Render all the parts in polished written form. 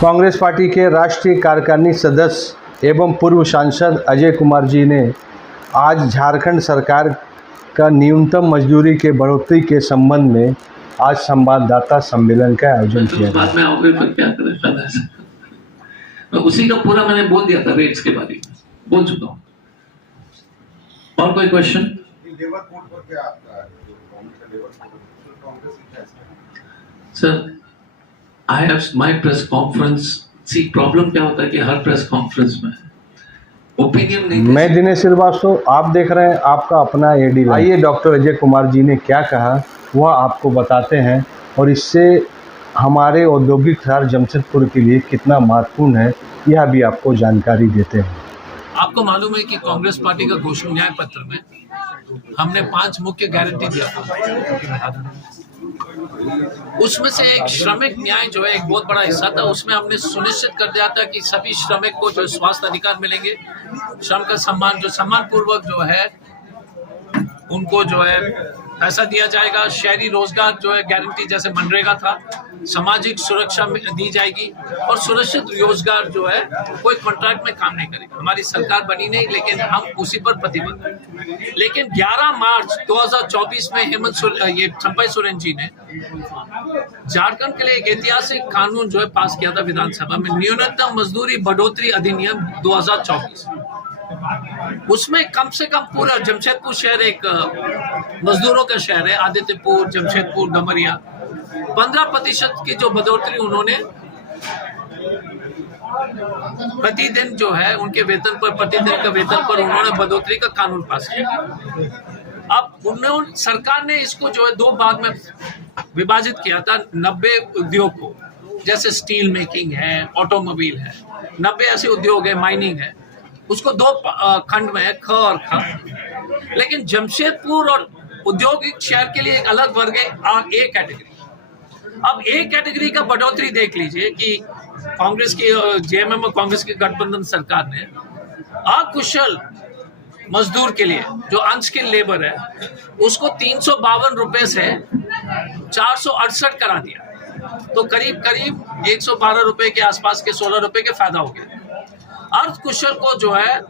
Congress party के राष्ट्रीय कार्यकारिणी सदस्य एवं पूर्व सांसद अजय कुमार जी ने आज झारखंड सरकार का न्यूनतम मजदूरी के बढ़ोतरी के संबंध में आज संवाददाता सम्मेलन का आयोजन किया। बाद में आओगे तो क्या करें, मैं उसी का पूरा मैंने बोल दिया था, रेट्स के बारे में बोल चुका हूँ। और कोई question? Sir, I have my press conference. See problem क्या होता है कि हर प्रेस कॉन्फ्रेंस में ओपिनियन नहीं। मैं दिनेश श्रीवास्तव, आप देख रहे हैं आपका अपना एडी। आइए डॉक्टर अजय कुमार जी ने क्या कहा वह आपको बताते हैं और इससे हमारे औद्योगिक शहर जमशेदपुर के लिए कितना महत्वपूर्ण है यह भी आपको जानकारी देते हैं। आपको मालूम है कि कांग्रेस पार्टी का घोषणा न्याय पत्र में हमने 5 मुख्य गारंटी दिया था। उसमें से एक श्रमिक न्याय जो है एक बहुत बड़ा हिस्सा था। उसमें हमने सुनिश्चित कर दिया था कि सभी श्रमिक को जो स्वास्थ्य अधिकार मिलेंगे, श्रम का सम्मान, जो सम्मान पूर्वक जो है उनको जो है पैसा दिया जाएगा। शहरी रोजगार जो है गारंटी जैसे मनरेगा था, सामाजिक सुरक्षा दी जाएगी और सुरक्षित रोजगार जो है कोई कॉन्ट्रैक्ट में काम नहीं करेगा। हमारी सरकार बनी नहीं, लेकिन हम उसी पर प्रतिबद्ध हैं। लेकिन 11 मार्च 2024 में ये चंपई सोरेन जी ने झारखंड के लिए एक ऐतिहासिक कानून जो है पास किया था विधानसभा में, न्यूनतम मजदूरी बढ़ोतरी अधिनियम 2024। उसमें कम से कम पूरा जमशेदपुर शहर एक मजदूरों का शहर है, आदित्यपुर, जमशेदपुर, डमरिया, 15% की जो बढ़ोतरी उन्होंने प्रतिदिन जो है उनके वेतन पर, प्रतिदिन का वेतन पर उन्होंने बढ़ोतरी का कानून पास किया। अब उन्होंने सरकार ने इसको जो है 2 भाग में विभाजित किया था। 90 उद्योग को, जैसे स्टील मेकिंग है, ऑटोमोबाइल है, 90 ऐसे उद्योग है, माइनिंग है, उसको 2 खंड में है, ख और ख। लेकिन जमशेदपुर और औद्योगिक शहर के लिए एक अलग वर्ग है, ए कैटेगरी। अब ए कैटेगरी का बढ़ोतरी देख लीजिए कि कांग्रेस की जेएमएम और कांग्रेस की गठबंधन सरकार ने अकुशल मजदूर के लिए जो अनस्किल लेबर है उसको 352 रुपए से 468 करा दिया। तो करीब करीब 112 रुपए के आसपास के 16 रुपए के फायदा हो गया। अर्ध कुशल को जो है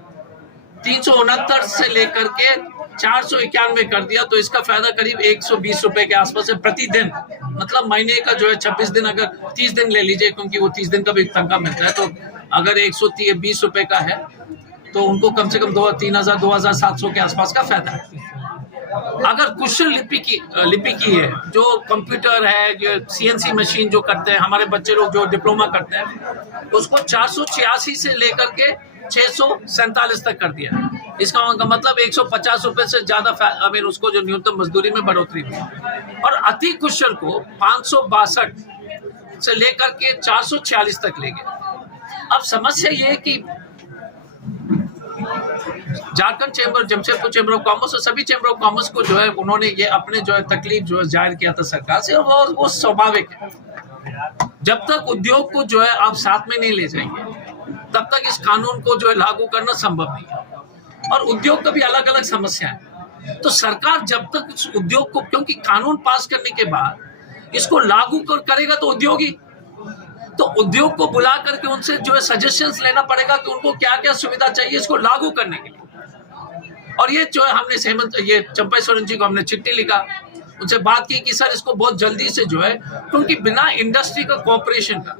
369 से लेकर के 491 कर दिया। तो इसका फायदा करीब 120 रुपए के आसपास है प्रतिदिन। मतलब महीने का जो है 26 दिन, अगर 30 दिन ले लीजिए, क्योंकि वो 30 दिन का भी तनख्वाह मिलता है, तो अगर 120 रुपए का है तो उनको कम से कम 2,700 के आसपास का फायदा है। अगर कुशल लिपिकी है, जो कंप्यूटर है, जो सीएनसी मशीन जो करते हैं, हमारे बच्चे लोग जो डिप्लोमा करते हैं, उसको 486 से लेकर के 647 तक कर दिया। इसका मतलब 150 रुपए से ज्यादा उसको जो न्यूनतम मजदूरी में बढ़ोतरी हुई। और अति कुशल को 562 से लेकर के 446 तक ले गए। अब समस्या ये है कि Jharkhand chamber, Jamshedpur chamber of commerce और सभी चैम्बर ऑफ कॉमर्स को जो है उन्होंने ये अपने जो है तकलीफ जो है जाहिर किया था सरकार से, और वो स्वाभाविक है। जब तक उद्योग को जो है आप साथ में नहीं ले जाएंगे तब तक इस कानून को जो है लागू करना संभव नहीं है। और उद्योग का भी अलग अलग समस्या है। तो सरकार जब तक इस उद्योग को, क्योंकि कानून पास करने के बाद इसको लागू करेगा तो उद्योग को बुला करके उनसे जो है सजेशंस लेना पड़ेगा कि उनको क्या क्या सुविधा चाहिए इसको लागू करने के लिए। और ये जो है हमने ये चंपई सोरेन जी को हमने चिट्ठी लिखा, उनसे बात की कि सर इसको बहुत जल्दी से जो है, क्योंकि बिना इंडस्ट्री का कोऑपरेशन का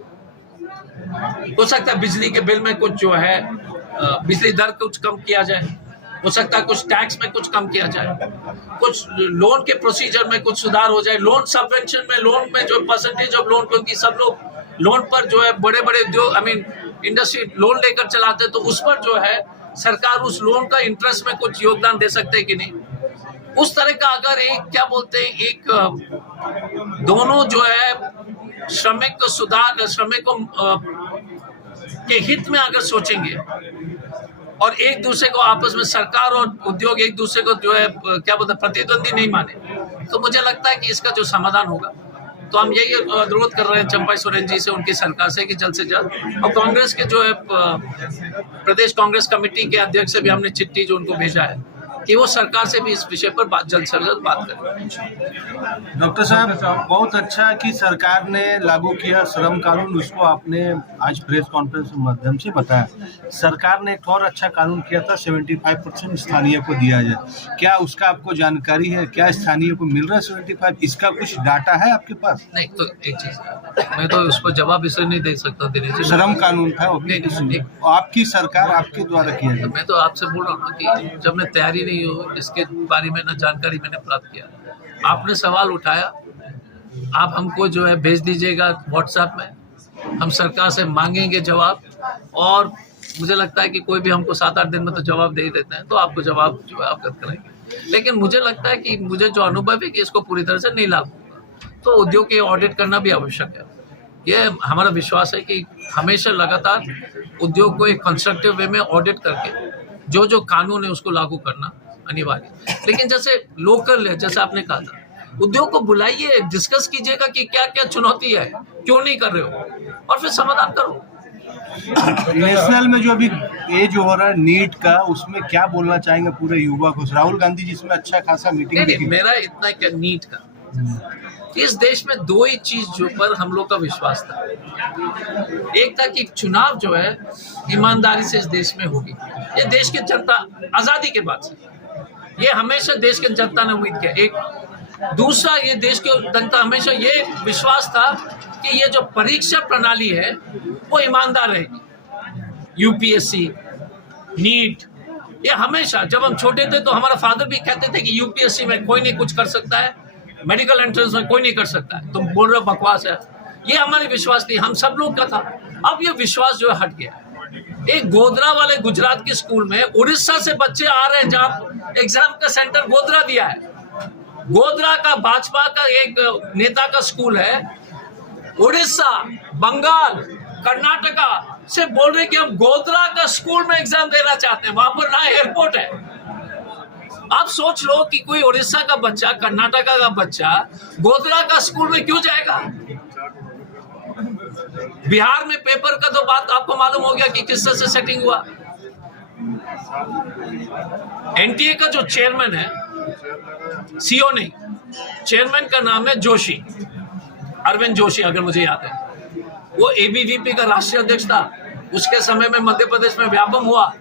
हो सकता है बिजली के बिल में कुछ जो है बिजली दर कुछ कम किया जाए, हो सकता है कुछ टैक्स में कुछ कम किया जाए, कुछ लोन के प्रोसीजर में कुछ सुधार हो जाए, लोन सबवेंशन में, लोन में जो परसेंटेज ऑफ लोन, क्योंकि सब लोग लोन पर जो है बड़े बड़े उद्योग इंडस्ट्री लोन लेकर चलाते हैं, तो उस पर जो है सरकार उस लोन का इंटरेस्ट में कुछ योगदान दे सकते हैं कि नहीं। उस तरह का अगर एक क्या बोलते हैं, एक दोनों जो है श्रमिक को सुधार, श्रमिकों के हित में अगर सोचेंगे और एक दूसरे को आपस में सरकार और उद्योग एक दूसरे को जो है क्या बोलते हैं प्रतिद्वंदी नहीं माने, तो मुझे लगता है कि इसका जो समाधान होगा। तो हम यही अनुरोध कर रहे हैं चंपई सोरेन जी से, उनकी सरकार से, कि जल्द से जल्द, और कांग्रेस के जो है प्रदेश कांग्रेस कमेटी के अध्यक्ष से भी हमने चिट्ठी जो उनको भेजा है कि वो सरकार से भी इस विषय पर जल्द से जल्द बात करें। डॉक्टर साहब, बहुत अच्छा कि सरकार ने लागू किया श्रम कानून, उसको आपने आज प्रेस कॉन्फ्रेंस के माध्यम से बताया। सरकार ने एक और अच्छा कानून किया था, 75% स्थानीय को दिया जाए। क्या उसका आपको जानकारी है? क्या स्थानीय को मिल रहा है 75? इसका कुछ डाटा है आपके पास? नहीं, तो एक चीज मैं तो उसको जवाब इसलिए नहीं दे सकता दिनेश जी। श्रम कानून था आपकी सरकार आपके द्वारा किया गया। मैं तो आपसे बोल रहा हूँ ना कि जब मैं तैयारी नहीं हो इसके बारे में ना जानकारी मैंने प्राप्त किया, आपने सवाल उठाया, आप हमको जो है भेज दीजिएगा व्हाट्सएप में, हम सरकार से मांगेंगे जवाब, और मुझे लगता है कि कोई भी हमको 7-8 दिन में तो जवाब दे ही देते हैं, तो आपको जवाब जो है अवगत करेंगे। लेकिन मुझे लगता है कि मुझे जो अनुभव है कि इसको पूरी तरह से नहीं लागू होगा, तो उद्योग के ऑडिट करना भी आवश्यक है। ये हमारा विश्वास है कि हमेशा लगातार उद्योग को एक कंस्ट्रक्टिव वे में ऑडिट करके जो जो कानून है उसको लागू करना अनिवार्य। लेकिन जैसे लोकल है, जैसे आपने कहा था, उद्योग को बुलाइए, डिस्कस कीजिएगा कि क्या क्या चुनौती है, क्यों नहीं कर रहे हो, और फिर समाधान करो। नेशनल में जो अभी ये जो हो रहा है नीट का, उसमें क्या बोलना चाहेंगे पूरे युवा को? राहुल गांधी जिसमें अच्छा खासा मीटिंग नहीं, मेरा इतना क्या नीट का, इस देश में 2 ही चीज जो पर हम लोग का विश्वास था। एक था कि चुनाव जो है ईमानदारी से इस देश में होगी, ये देश की जनता आजादी के बाद से ये हमेशा देश की जनता ने उम्मीद किया। एक दूसरा, ये देश की जनता हमेशा ये विश्वास था कि ये जो परीक्षा प्रणाली है वो ईमानदार रहेगी। यूपीएससी, नीट, ये हमेशा जब हम छोटे थे तो हमारा फादर भी कहते थे कि यूपीएससी में कोई नहीं कुछ कर सकता है, मेडिकल एंट्रेंस में कोई नहीं कर सकता है, तुम बोल रहे हो बकवास है। ये हमारी विश्वास थी, हम सब लोग का था। अब ये विश्वास जो है हट गया। एक गोधरा वाले गुजरात के स्कूल में उड़ीसा से बच्चे आ रहे हैं, जहाँ एग्जाम का सेंटर गोधरा दिया है। गोधरा का भाजपा का एक नेता का स्कूल है, उड़ीसा, बंगाल, कर्नाटका से बोल रहे कि हम गोधरा का स्कूल में एग्जाम देना चाहते हैं, वहां पर ना एयरपोर्ट है। आप सोच लो कि कोई उड़ीसा का बच्चा, कर्नाटका का बच्चा गोधरा का स्कूल में क्यों जाएगा। बिहार में पेपर का तो बात आपको मालूम हो गया कि किस तरह से सेटिंग हुआ। एनटीए का जो चेयरमैन है, सीओ नहीं, चेयरमैन का नाम है जोशी, अरविंद जोशी, अगर मुझे याद है। वो एबीवीपी का राष्ट्रीय अध्यक्ष था। उसके समय में मध्य प्रदेश में व्यापम हुआ,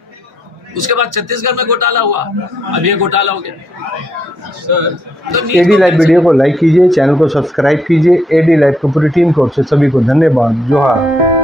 उसके बाद छत्तीसगढ़ में घोटाला हुआ, अब ये घोटाला हो गया। तो एडी लाइव वीडियो को लाइक कीजिए, चैनल को सब्सक्राइब कीजिए। एडी लाइव की पूरी टीम को सभी को धन्यवाद। जोहार।